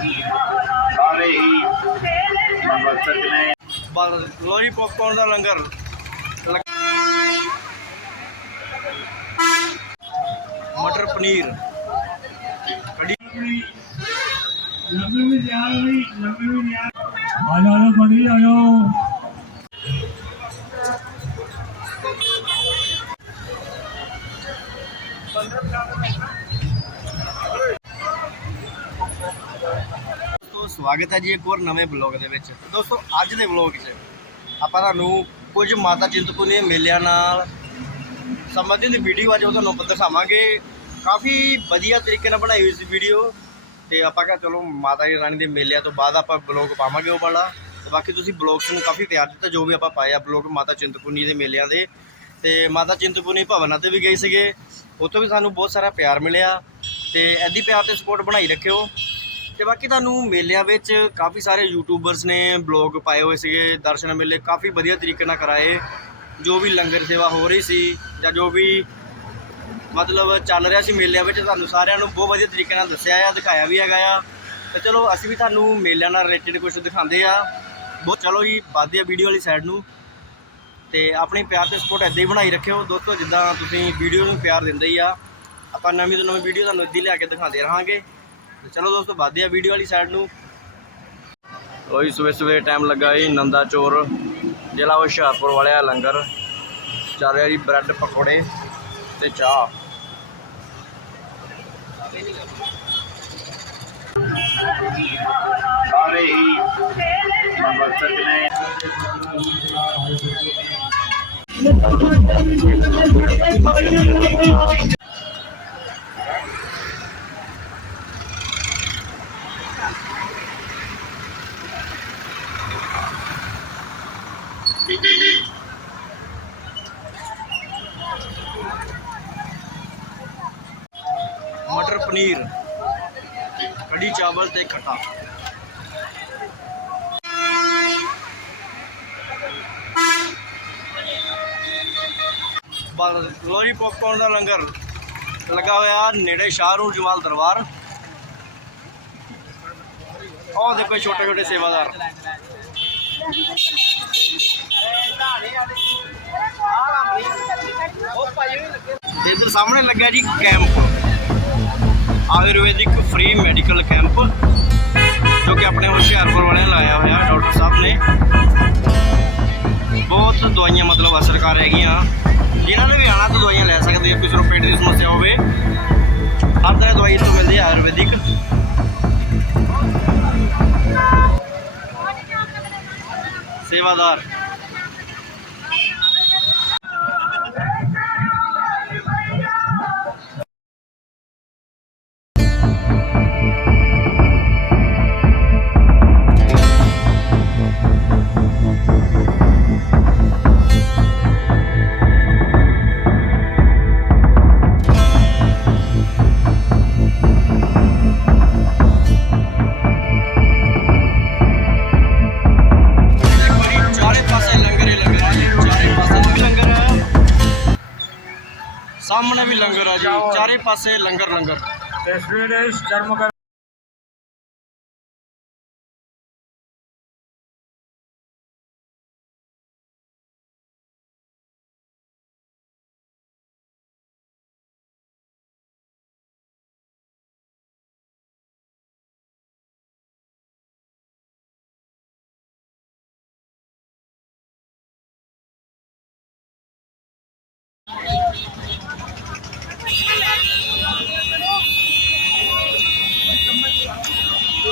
ਸਾਰੇ ਹੀ ਨਮਸਤਕ ਨੇ। ਲੋ ਜੀ ਪੌਪਕੌਰਨ ਦਾ ਲੰਗਰ। ਮਟਰ ਪਨੀਰ। ਕੜੀ ਲੰਬੀ ਵੀ ਤਿਆਰ ਹੋਈ ਲੰਬੀ ਵੀ ਤਿਆਰ ਆ ਜਾਓ ਬੰਦੀ ਆ ਜਾਓ ਦੋਸਤੋ ਸਵਾਗਤ ਹੈ ਜੀ ਇੱਕ ਹੋਰ ਨਵੇਂ ਬਲੌਗ ਦੇ ਵਿੱਚ। ਦੋਸਤੋ, ਅੱਜ ਦੇ ਬਲੌਗ 'ਚ ਆਪਾਂ ਤੁਹਾਨੂੰ ਕੁਝ ਮਾਤਾ ਚਿੰਤਪੁਰਨੀ ਦੇ ਮੇਲਿਆਂ ਨਾਲ ਸੰਬੰਧਿਤ ਵੀਡੀਓ ਅੱਜ ਉਹ ਤੁਹਾਨੂੰ ਆਪਾਂ ਦਿਖਾਵਾਂਗੇ। ਕਾਫੀ ਵਧੀਆ ਤਰੀਕੇ ਨਾਲ ਬਣਾਈ ਹੋਈ ਸੀ ਵੀਡੀਓ ਤੇ ਆਪਾਂ ਕਿਹਾ ਚਲੋ ਮਾਤਾ ਜੀ ਰਾਣੀ ਦੇ ਮੇਲਿਆਂ ਤੋਂ ਬਾਅਦ ਆਪਾਂ ਬਲੌਗ ਪਾਵਾਂਗੇ ਉਹ ਵਾਲਾ। ਤੇ ਬਾਕੀ ਤੁਸੀਂ ਬਲੌਗਸ ਨੂੰ ਕਾਫੀ ਪਿਆਰ ਦਿੱਤਾ ਜੋ ਵੀ ਆਪਾਂ ਪਾਇਆ ਬਲੌਗ ਮਾਤਾ ਚਿੰਤਪੁਰਨੀ ਦੇ ਮੇਲਿਆਂ ਦੇ। ਤੇ ਮਾਤਾ ਚਿੰਤਪੁਰਨੀ ਭਵਨਾਂ ਤੇ ਵੀ ਗਏ ਸੀਗੇ। ਉੱਥੋਂ ਵੀ ਸਾਨੂੰ ਬਹੁਤ ਸਾਰਾ ਪਿਆਰ ਮਿਲਿਆ। ਤੇ ਐਦੀ ਪਿਆਰ ਤੇ ਸਪੋਰਟ ਬਣਾਈ ਰੱਖਿਓ। ਤੇ ਬਾਕੀ ਤੁਹਾਨੂੰ ਮੇਲਿਆਂ ਵਿੱਚ ਕਾਫੀ ਸਾਰੇ ਯੂਟਿਊਬਰਸ ਨੇ ਬਲੌਗ ਪਾਏ ਹੋਏ ਸੀਗੇ, ਦਰਸ਼ਨ ਮੇਲੇ ਕਾਫੀ ਵਧੀਆ ਤਰੀਕੇ ਨਾਲ ਕਰਾਏ। ਜੋ ਵੀ ਲੰਗਰ ਸੇਵਾ ਹੋ ਰਹੀ ਸੀ ਜਾਂ ਜੋ ਵੀ ਮਤਲਬ ਚੱਲ ਰਿਹਾ ਸੀ ਮੇਲਿਆਂ ਵਿੱਚ, ਤੁਹਾਨੂੰ ਸਾਰਿਆਂ ਨੂੰ ਬਹੁਤ ਵਧੀਆ ਤਰੀਕੇ ਨਾਲ ਦੱਸਿਆ ਆ, ਦਿਖਾਇਆ ਵੀ ਹੈਗਾ ਆ। ਤੇ ਚਲੋ, ਅਸੀਂ ਵੀ ਤੁਹਾਨੂੰ ਮੇਲਿਆਂ ਨਾਲ ਰਿਲੇਟਡ ਕੁਝ ਦਿਖਾਉਂਦੇ ਆ। ਬਹੁਤ ਚਲੋ ਜੀ, ਵੱਧਦੇ ਆ ਵੀਡੀਓ ਵਾਲੀ ਸਾਈਡ ਨੂੰ। ਤੇ ਆਪਣੀ ਪਿਆਰ ਤੇ ਸਪੋਰਟ ਐਦਾਂ ਹੀ ਬਣਾਈ ਰੱਖਿਓ। ਦੋਸਤੋ, ਜਿੱਦਾਂ ਤੁਸੀਂ ਵੀਡੀਓ ਨੂੰ ਪਿਆਰ ਦਿੰਦੇ ਹੀ ਆ, ਆਪਾਂ ਨਵੀਂ ਤੋਂ ਨਵੀਂ ਵੀਡੀਓ ਤੁਹਾਨੂੰ ਇੱਦੀ ਲਿਆ ਕੇ ਦਿਖਾਉਂਦੇ ਰਹਾਂਗੇ। ਤੇ ਚਲੋ ਦੋਸਤੋ ਵੱਧਦੇ ਆ ਵੀਡੀਓ ਵਾਲੀ ਸਾਈਡ ਨੂੰ। ਕੋਈ ਸਵੇਰੇ ਸਵੇਰੇ ਟਾਈਮ ਲੱਗਾ ਜੀ, ਨੰਦਾ ਚੋਰ ਜ਼ਿਲ੍ਹਾ ਹੁਸ਼ਿਆਰਪੁਰ ਵਾਲਿਆ ਲੰਗਰ। ਚੱਲ ਰਿਹਾ ਜੀ ਬ੍ਰੈਡ ਪਕੌੜੇ ਤੇ ਚਾਹ। ਸਾਰੇ ਹੀ ਨਮਸਤਕ ਨੇ ਮਟਰ ਪਨੀਰ ਕੜੀ ਚਾਵਲ ਤੇ ਖੱਟਾ। ਬਸ ਲੋ ਜੀ ਪੌਪਕੌਰਨ ਦਾ ਲੰਗਰ ਲੱਗਾ ਹੋਇਆ ਨੇੜੇ ਸ਼ਾਹਰੂਰ ਜਵਾਲ ਦਰਬਾਰ। ਉਹ ਦੇਖੋ ਛੋਟੇ ਛੋਟੇ ਸੇਵਾਦਾਰ। ਇਧਰ ਸਾਹਮਣੇ ਲੱਗਿਆ ਜੀ camp. Ayurvedic free medical camp ਜੋ ਕਿ ਆਪਣੇ ਹੁਸ਼ਿਆਰਪੁਰ ਵਾਲਿਆਂ ਨੇ ਲਾਇਆ ਹੋਇਆ, ਡਾਕਟਰ ਸਾਹਿਬ ਨੇ। ਬਹੁਤ ਦਵਾਈਆਂ ਮਤਲਬ ਅਸਰਕਾਰ ਹੈਗੀਆਂ। ਜਿਨ੍ਹਾਂ ਨੇ ਵੀ ਆਣਾ ਤਾਂ ਦਵਾਈਆਂ ਲੈ ਸਕਦੇ ਆ, ਕਿਸੇ ਨੂੰ ਪੇਟ ਦੀ ਸਮੱਸਿਆ ਹੋਵੇ, ਹਰ ਤਰ੍ਹਾਂ ਦੀ ਦਵਾਈ ਇੱਥੋਂ ਮਿਲਦੀ ਹੈ ਆਯੁਰਵੈਦਿਕ। ਸੇਵਾਦਾਰ। ਸਾਹਮਣੇ ਵੀ ਲੰਗਰ ਆ ਜੀ ਚਾਰੇ ਪਾਸੇ ਲੰਗਰ ਲੰਗਰ ਤੇ ਸਵੇਰੇ ਧਰਮ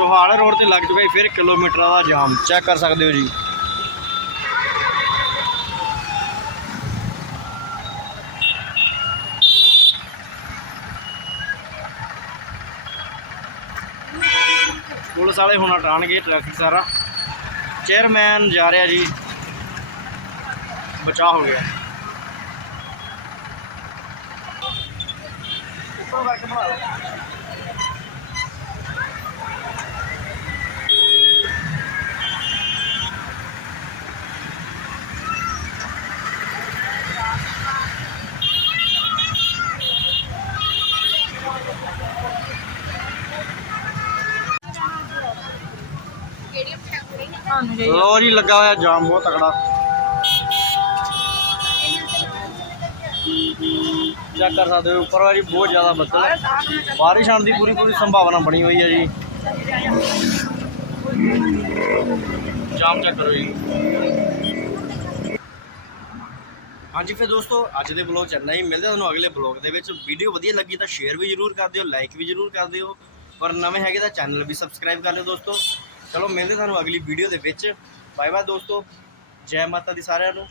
ਚੋਹਾਲ ਰੋਡ ਤੇ ਲੱਗ ਚੁੱਕਾ ਫਿਰ ਕਿਲੋਮੀਟਰਾਂ ਦਾ ਜਾਮ। ਚੈੱਕ ਕਰ ਸਕਦੇ ਹੋ ਜੀ। ਪੁਲਿਸ ਵਾਲੇ ਹੁਣ ਹਟਾਣਗੇ ਟ੍ਰੈਫਿਕ ਸਾਰਾ। ਚੇਅਰਮੈਨ ਜਾ ਰਿਹਾ ਜੀ। ਬਚਾਅ ਹੋ ਗਿਆ। ਉੱਪਰ ਕਰਕੇ ਬਣਾ ਲਓ ਲੋ ਜੀ ਲੱਗਾ ਹੋਇਆ, ਜਾਮ ਬਹੁਤ ਤਕੜਾ। ਚੈੱਕ ਕਰ ਸਕਦੇ ਹੋ, ਉੱਪਰ ਵਾਲੀ ਬਹੁਤ ਜ਼ਿਆਦਾ ਬੱਦਲ ਹੈ। ਬਾਰਿਸ਼ ਆਉਣ ਦੀ ਪੂਰੀ ਪੂਰੀ ਸੰਭਾਵਨਾ ਬਣੀ ਹੋਈ ਹੈ ਜੀ। ਜਾਮ ਚੈੱਕ ਕਰੋ ਜੀ। ਹਾਂਜੀ, ਫਿਰ ਦੋਸਤੋ, ਅੱਜ ਦੇ ਬਲੌਗ ਚੱਲਣਾ ਹੀ। ਮਿਲਦੇ ਤੁਹਾਨੂੰ ਅਗਲੇ ਬਲੌਗ ਦੇ ਵਿੱਚ। ਵੀਡੀਓ ਵਧੀਆ ਲੱਗੀ ਤਾਂ ਸ਼ੇਅਰ ਵੀ ਜ਼ਰੂਰ ਕਰ ਦਿਓ ਲਾਈਕ ਵੀ ਜ਼ਰੂਰ ਕਰ ਦਿਓ। ਪਰ ਨਵੇਂ ਹੈਗੇ ਤਾਂ ਚੈਨਲ ਵੀ ਸਬਸਕ੍ਰਾਈਬ ਕਰ ਲਿਓ ਦੋਸਤੋ। ਚਲੋ ਮਿਲਦੇ ਤੁਹਾਨੂੰ ਅਗਲੀ ਵੀਡੀਓ ਦੇ ਵਿੱਚ। ਬਾਏ ਬਾਏ ਦੋਸਤੋ। ਜੈ ਮਾਤਾ ਦੀ ਸਾਰਿਆਂ ਨੂੰ।